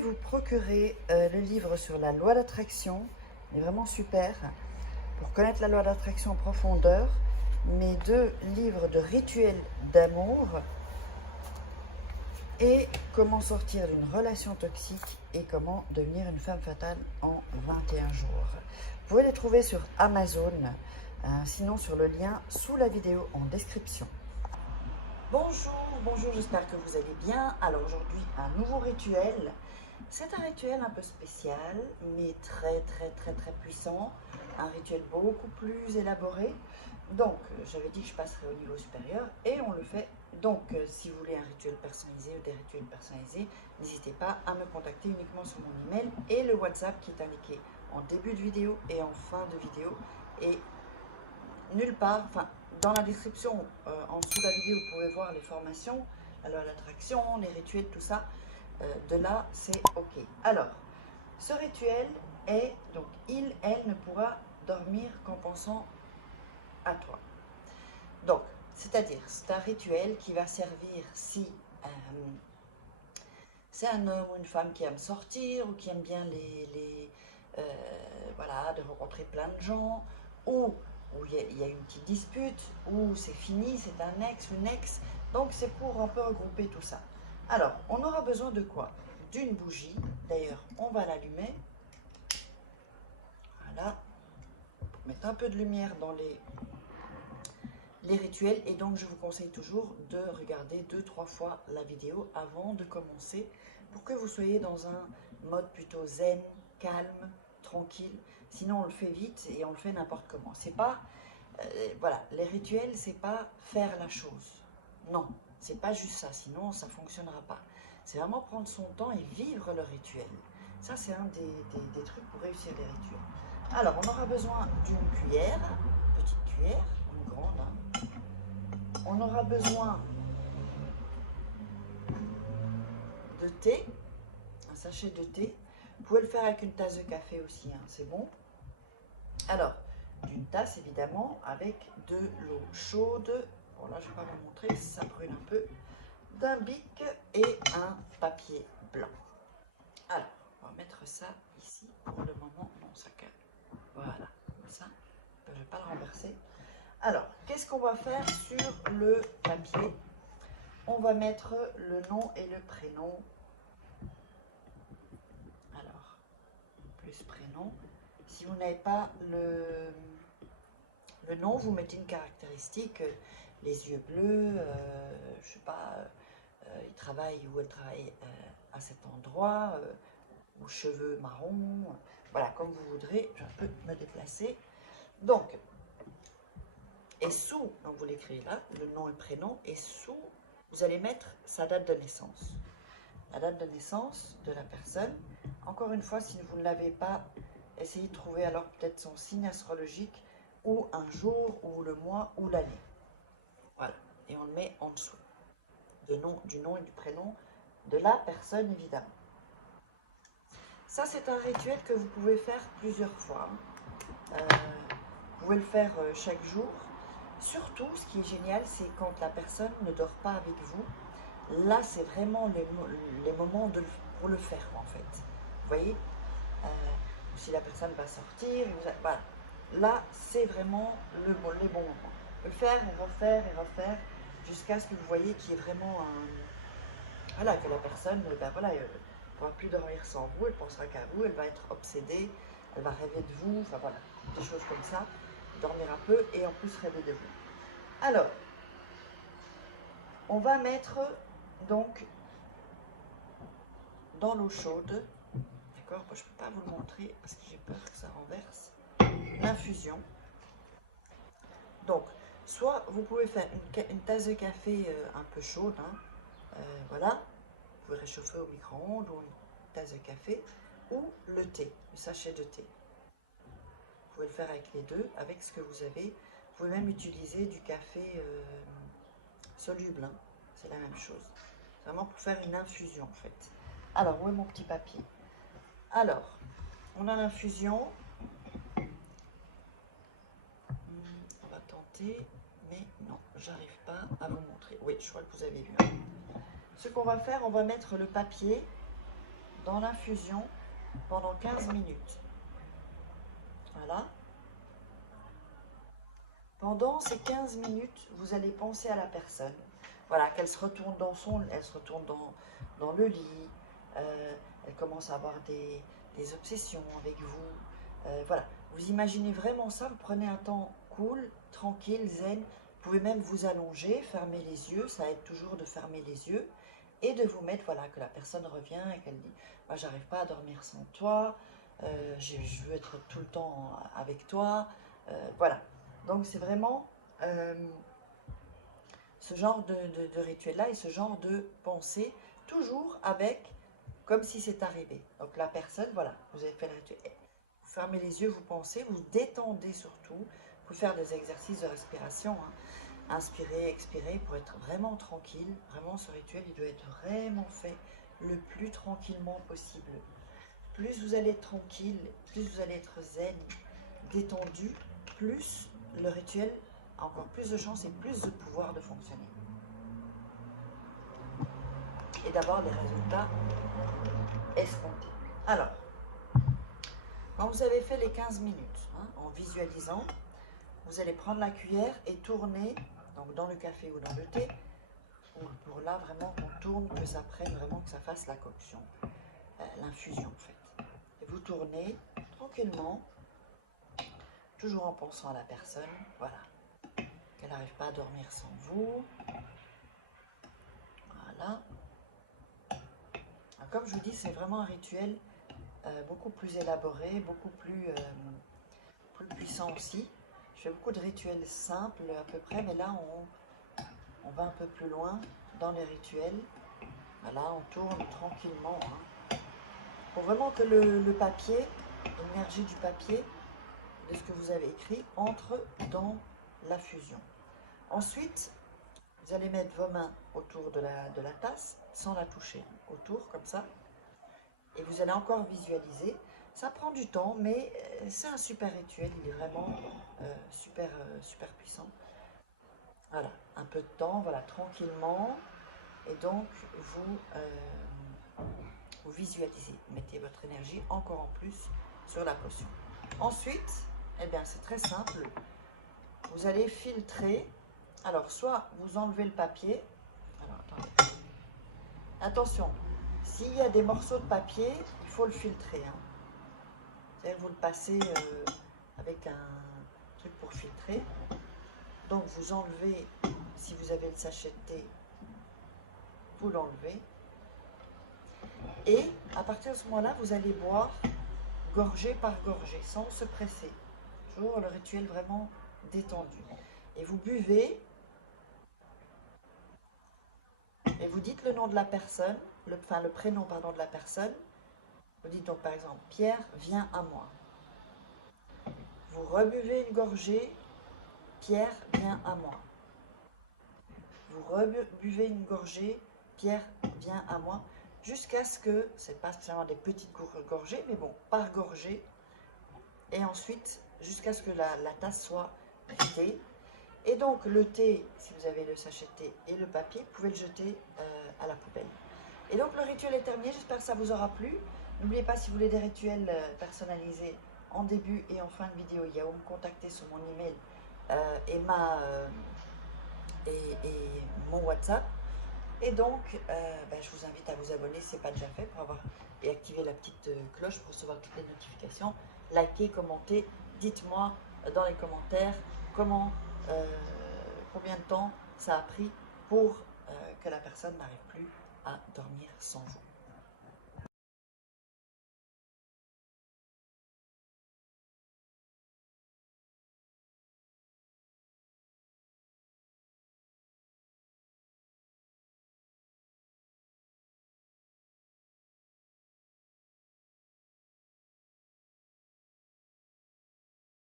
vous procurer le livre sur la loi d'attraction. Il est vraiment super pour connaître la loi d'attraction en profondeur. Mes 2 livres de rituels d'amour et comment sortir d'une relation toxique et comment devenir une femme fatale en 21 jours. Vous pouvez les trouver sur Amazon, sinon sur le lien sous la vidéo en description. Bonjour, j'espère que vous allez bien. Alors aujourd'hui, un nouveau rituel. C'est un rituel un peu spécial, mais très puissant. Un rituel beaucoup plus élaboré. Donc, j'avais dit que je passerai au niveau supérieur et on le fait. Donc, si vous voulez un rituel personnalisé ou des rituels personnalisés, n'hésitez pas à me contacter uniquement sur mon email et le WhatsApp qui est indiqué en début de vidéo et en fin de vidéo. Et nulle part, enfin, dans la description, en dessous de la vidéo, vous pouvez voir les formations, la loi d'attraction, les rituels, tout ça. De là, c'est OK. Alors, ce rituel est, donc, elle ne pourra dormir qu'en pensant à toi. Donc, c'est-à-dire, c'est un rituel qui va servir si c'est un homme ou une femme qui aime sortir ou qui aime bien voilà, de rencontrer plein de gens, ou où il y a une petite dispute, ou c'est fini, c'est un ex, une ex. Donc c'est pour un peu regrouper tout ça. Alors, on aura besoin de quoi? D'une bougie. D'ailleurs, on va l'allumer. Voilà. Pour mettre un peu de lumière dans les rituels. Et donc, je vous conseille toujours de regarder 2-3 fois la vidéo avant de commencer pour que vous soyez dans un mode plutôt zen, calme, tranquille. Sinon, on le fait vite et on le fait n'importe comment. C'est pas, voilà, les rituels, c'est pas faire la chose. Non, c'est pas juste ça. Sinon, ça fonctionnera pas. C'est vraiment prendre son temps et vivre le rituel. Ça, c'est un des trucs pour réussir les rituels. Alors, on aura besoin d'une cuillère, petite cuillère, une grande. Hein. On aura besoin de thé, un sachet de thé. Vous pouvez le faire avec une tasse de café aussi, hein, c'est bon. Alors, d'une tasse évidemment, avec de l'eau chaude. Bon là, je ne vais pas vous montrer, ça brûle un peu. D'un bic et un papier blanc. Alors, on va mettre ça ici pour le moment. Non, ça calme. Voilà, comme ça. Je ne vais pas le renverser. Alors, qu'est-ce qu'on va faire sur le papier? On va mettre le nom et le prénom. Alors, plus prénom. Si vous n'avez pas le nom, vous mettez une caractéristique, les yeux bleus, je sais pas, il travaille ou elle travaille à cet endroit, ou cheveux marrons, voilà, comme vous voudrez, je peux me déplacer. Donc, et sous, donc vous l'écrivez là, le nom et le prénom, et sous, vous allez mettre sa date de naissance. La date de naissance de la personne. Encore une fois, si vous ne l'avez pas, essayez de trouver alors peut-être son signe astrologique, ou un jour, ou le mois, ou l'année. Voilà, et on le met en dessous. Du nom et du prénom de la personne, évidemment. Ça, c'est un rituel que vous pouvez faire plusieurs fois. Vous pouvez le faire chaque jour. Surtout, ce qui est génial, c'est quand la personne ne dort pas avec vous. Là, c'est vraiment les moments pour le faire, en fait. Vous voyez, si la personne va sortir, voilà. Là, c'est vraiment les bons moments. Le faire, et refaire, jusqu'à ce que vous voyez qu'il y ait vraiment voilà, que la personne, ben voilà, ne pourra plus dormir sans vous, elle pensera qu'à vous, elle va être obsédée, elle va rêver de vous, enfin voilà, des choses comme ça, dormir un peu et en plus rêver de vous. Alors, on va mettre donc dans l'eau chaude, d'accord, je ne peux pas vous le montrer parce que j'ai peur que ça renverse, l'infusion. Donc, soit vous pouvez faire une tasse de café un peu chaude, hein, voilà, vous pouvez réchauffer au micro-ondes ou une tasse de café, ou le thé, le sachet de thé. Vous pouvez le faire avec les deux, avec ce que vous avez. Vous pouvez même utiliser du café soluble, hein, c'est la même chose. C'est vraiment pour faire une infusion en fait. Alors, où est mon petit papier? Alors, on a l'infusion. On va tenter, mais non, j'arrive pas à vous montrer. Oui, je crois que vous avez vu. Ce qu'on va faire, on va mettre le papier dans l'infusion pendant 15 minutes. Voilà. Pendant ces 15 minutes, vous allez penser à la personne. Voilà, qu'elle se retourne elle se retourne dans le lit. Elle commence à avoir des obsessions avec vous. Voilà, vous imaginez vraiment ça. Vous prenez un temps cool, tranquille, zen. Vous pouvez même vous allonger, fermer les yeux. Ça aide toujours de fermer les yeux. Et de vous mettre, voilà, que la personne revient et qu'elle dit « Moi, j'arrive pas à dormir sans toi. Je veux être tout le temps avec toi. » Voilà. Donc, c'est vraiment ce genre de rituel-là et ce genre de pensée, toujours avec, comme si c'est arrivé. Donc, la personne, voilà, vous avez fait le rituel. Vous fermez les yeux, vous pensez, vous détendez surtout. Vous pouvez faire des exercices de respiration, hein. Inspirer, expirer pour être vraiment tranquille. Vraiment, ce rituel, il doit être vraiment fait le plus tranquillement possible. Plus vous allez être tranquille, plus vous allez être zen, détendu, plus le rituel a encore plus de chances et plus de pouvoir de fonctionner. Et d'avoir des résultats escomptés. Alors, quand vous avez fait les 15 minutes, hein, en visualisant, vous allez prendre la cuillère et tourner, donc dans le café ou dans le thé, pour là vraiment qu'on tourne, que ça prenne vraiment, que ça fasse la coction, l'infusion en fait. Et vous tournez tranquillement, toujours en pensant à la personne, voilà, qu'elle n'arrive pas à dormir sans vous. Voilà. Alors, comme je vous dis, c'est vraiment un rituel beaucoup plus élaboré, beaucoup plus puissant aussi. Je fais beaucoup de rituels simples à peu près, mais là on va un peu plus loin dans les rituels. Voilà, on tourne tranquillement, hein, pour vraiment que le papier, l'énergie du papier, de ce que vous avez écrit, entre dans la fusion. Ensuite, vous allez mettre vos mains autour de la tasse, sans la toucher, autour comme ça. Et vous allez encore visualiser. Ça prend du temps, mais c'est un super rituel, il est vraiment super puissant. Voilà, un peu de temps, voilà, tranquillement. Et donc, vous visualisez, mettez votre énergie encore en plus sur la potion. Ensuite, eh bien, c'est très simple. Vous allez filtrer. Alors, soit vous enlevez le papier. Alors, attendez. Attention, s'il y a des morceaux de papier, il faut le filtrer, hein. C'est-à-dire, vous le passez avec un truc pour filtrer. Donc, vous enlevez, si vous avez le sachet de thé, vous l'enlevez. Et à partir de ce moment-là, vous allez boire gorgée par gorgée, sans se presser. Toujours le rituel vraiment détendu. Et vous buvez, et vous dites le nom de la personne, le prénom pardon, de la personne. Vous dites donc par exemple, Pierre, viens à moi. Vous rebuvez une gorgée, Pierre, viens à moi. Vous rebuvez une gorgée, Pierre, viens à moi. Jusqu'à ce que, c'est pas spécialement des petites gorgées, mais bon, par gorgée. Et ensuite, jusqu'à ce que la tasse soit vidée. Et donc, le thé, si vous avez le sachet de thé et le papier, vous pouvez le jeter à la poubelle. Et donc, le rituel est terminé. J'espère que ça vous aura plu. N'oubliez pas, si vous voulez des rituels personnalisés en début et en fin de vidéo, il y a où me contacter sur mon email et mon WhatsApp. Et donc, je vous invite à vous abonner si ce n'est pas déjà fait et activer la petite cloche pour recevoir toutes les notifications. Likez, commentez, dites-moi dans les commentaires combien de temps ça a pris pour que la personne n'arrive plus à dormir sans vous.